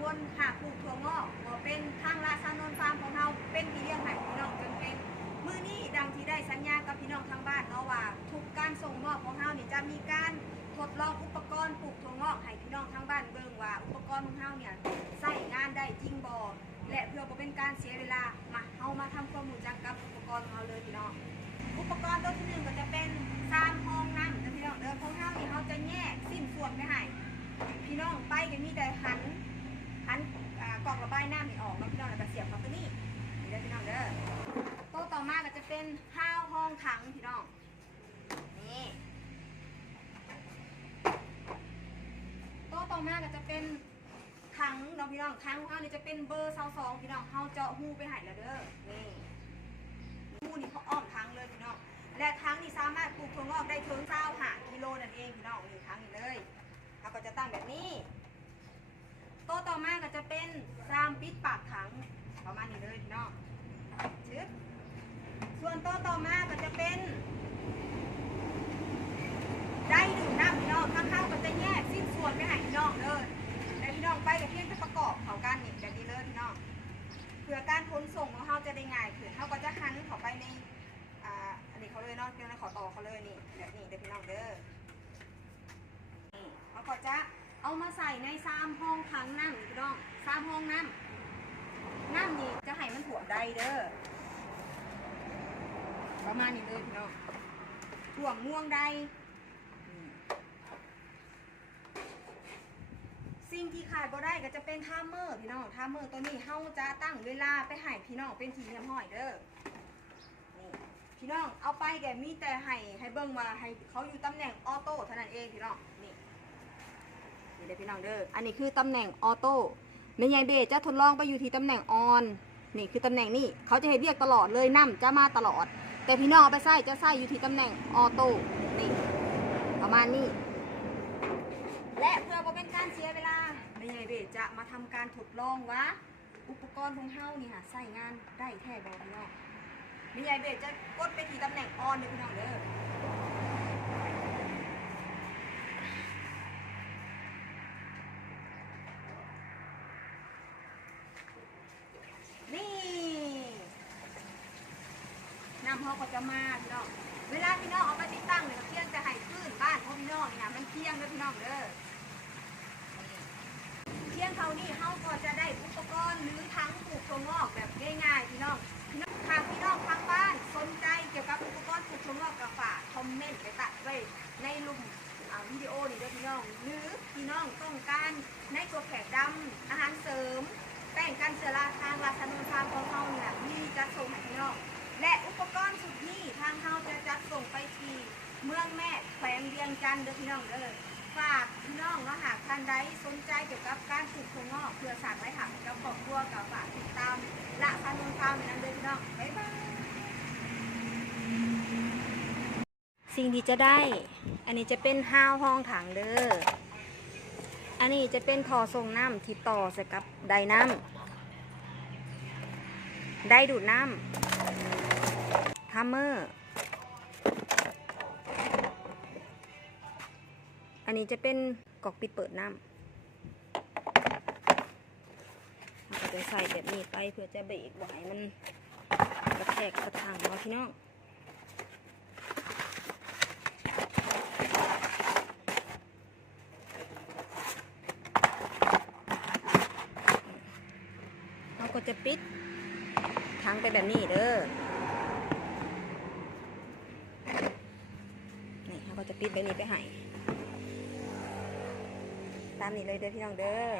งวลหากปลูกถั่วงอกบ่เป็นทางราชานนท์ฟาร์มของเราเป็นที่เลี้ยงให้พี่น้องจนเป็นมื้อนี้ดังที่ได้สัญญากับพี่น้องทางบ้านเนาะว่าทุกการส่งมอบของเราเนี่ยจะมีการทดลองอุปกรณ์ปลูกถั่วงอกให้พี่น้องทางบ้านเบิ่งว่าอุปกรณ์ของเราเนี่ยใช้งานได้จริงบ่และเพื่อบ่เป็นการเสียเวลามาเฮามาทำความรู้จักกับอุปกรณ์ของเราเลยพี่น้องอุปกรณ์ตัวที่1ก็จะเป็น3ห้องน้ำนะพี่น้องของเรานี่เขาจะแยกสิ้นส่วนไปให้พี่น้องไปก็มีแต่หันกล่องระบายน้ำนี่ออกแล้วพี่น้องแล้วก็เสียบเข้าตัวนี้นี่เด้อพี่น้องเด้อโต๊ะต่อมาก็จะเป็นห้าวห้องถังพี่น้องนี่โต๊ะต่อมาก็จะเป็นถังเนาะพี่น้องถังของเรานี่จะเป็นเบอร์22พี่น้องเขาเจาะหูไปให้แล้วเด้อนี่หูนี่เขาอ้อมถังเลยพี่น้องและถังนี่สามารถปลูกถั่วงอกได้ถึง25 กิโลนั่นเองพี่น้องนี่ถังนี่เลยเราก็จะตั้งแบบนี้โต๊ะต่อมาก็จะเป็นรามปิดปากถังประมาณนี้เลยพี่น้องชึบส่วนโต๊ะต่อมาก็จะเป็นได้ดื่มน้ำพี่น้องข้างๆก็จะแยกสิ้นส่วนไปให้พี่น้องเลยและพี่น้องไปกับเพียงจะประกอบเขากันนี่แบบนี้เลยพี่น้องเพื่อการขนส่งของเขาจะได้ง่ายขึ้นเขาก็จะหันเขาไปในอันนี้เขาเลยเนาะเดี๋ยวเราขอต่อเขาเลยนี่แบบนี้เด้อพี่น้องเด้อนี่เขาก็จะเอามาใส่ใน3ห้องถังน้ำพี่น้อง3ห้องน้ำนี่จะให้มันถ่วมได้เด้อประมาณนี้เลยพี่น้องถ่วมม่วงได้สิ่งที่ขายบ่ได้ก็จะเป็นทามเมอร์พี่น้องทามเมอร์ตัวนี้เฮาจะตั้งเวลาไปให้พี่น้องเป็นทีเรียมห้อยเด้อนี่พี่น้องเอาไปแกมีแต่ให้เบิ่งมาให้เขาอยู่ตำแหน่งออโต้เท่านั้นเองพี่น้องนี่เดี๋ยวพี่น้องเด้ออันนี้คือตำแหน่งออโต้แม่ยายเบจะทดลองไปอยู่ที่ตำแหน่งออนนี่คือตำแหน่งนี้เขาจะให้เรียกตลอดเลยนั่มจะมาตลอดแต่พี่น้องเอาไปใส่จะใส่อยู่ที่ตำแหน่งออโต้นี่ประมาณนี้และเพื่อบ่เป็นการเสียเวลาแม่ยายเบจะมาทำการทดลองว่าอุปกรณ์ของเฮานี่ค่ะใส่งานได้แท้บ่พี่น้องแม่ยายเบจะกดไปที่ตำแหน่งออนเด้อพี่น้องเด้อน้ำเขาก็จะมาพี่น้องเวลาพี่น้องเอาไปติดตั้งเนี่ยเพียงจะให้ขึ้นบ้านของพี่น้องเนี่ยมันเพียงนะพี่น้องเด้อเพียงเท่านี้เขาก็จะได้อุปกรณ์หรือทั้งปลูกถั่วงอกแบบง่ายๆพี่น้องหากพี่น้องทางบ้านสนใจเกี่ยวกับอุปกรณ์ปลูกถั่วงอกกับฝากคอมเมนต์ไปตัดไว้ในลุมวิดีโอนี้ด้วยพี่น้องหรือพี่น้องต้องการในตัวแขกดำอาหารเสริมแป้งกันเชื้อราทางราชานนท์ฟาร์มของเขาเนี่ยมีจะส่งให้พี่น้องและอุปกรณ์สุดนี้ทางเราจะจัดส่งไปที่เมืองแม่แขวงเวียงจันทร์เด้อพี่น้องเด้อฝากพี่น้องเนาะหากท่านใดสนใจเกี่ยวกับการปลูกถั่วงอกเพื่อสร้างรายได้ให้กับครอบครัวกับฝากติดตามละพานนท์ฟาร์มนั้นเด้อพี่น้องบ๊ายบายสิ่งที่จะได้อันนี้จะเป็นห้าวห้องถังเด้ออันนี้จะเป็นท่อส่งน้ำที่ต่อใส่กับไดน้ำได้ดูดน้ำทัมเมอร์อันนี้จะเป็นกอกปิดเปิดน้ำเราจะใส่แบบนี้ไปเพื่อจะเบรกไว้มันกระแทกกระทั่งเนาะพี่น้องเราก็จะปิดทั้งไปแบบนี้เด้อนี่เราก็จะปิดแบบนี้ไปให้ตามนี้เลยเด้อพี่น้องเด้อ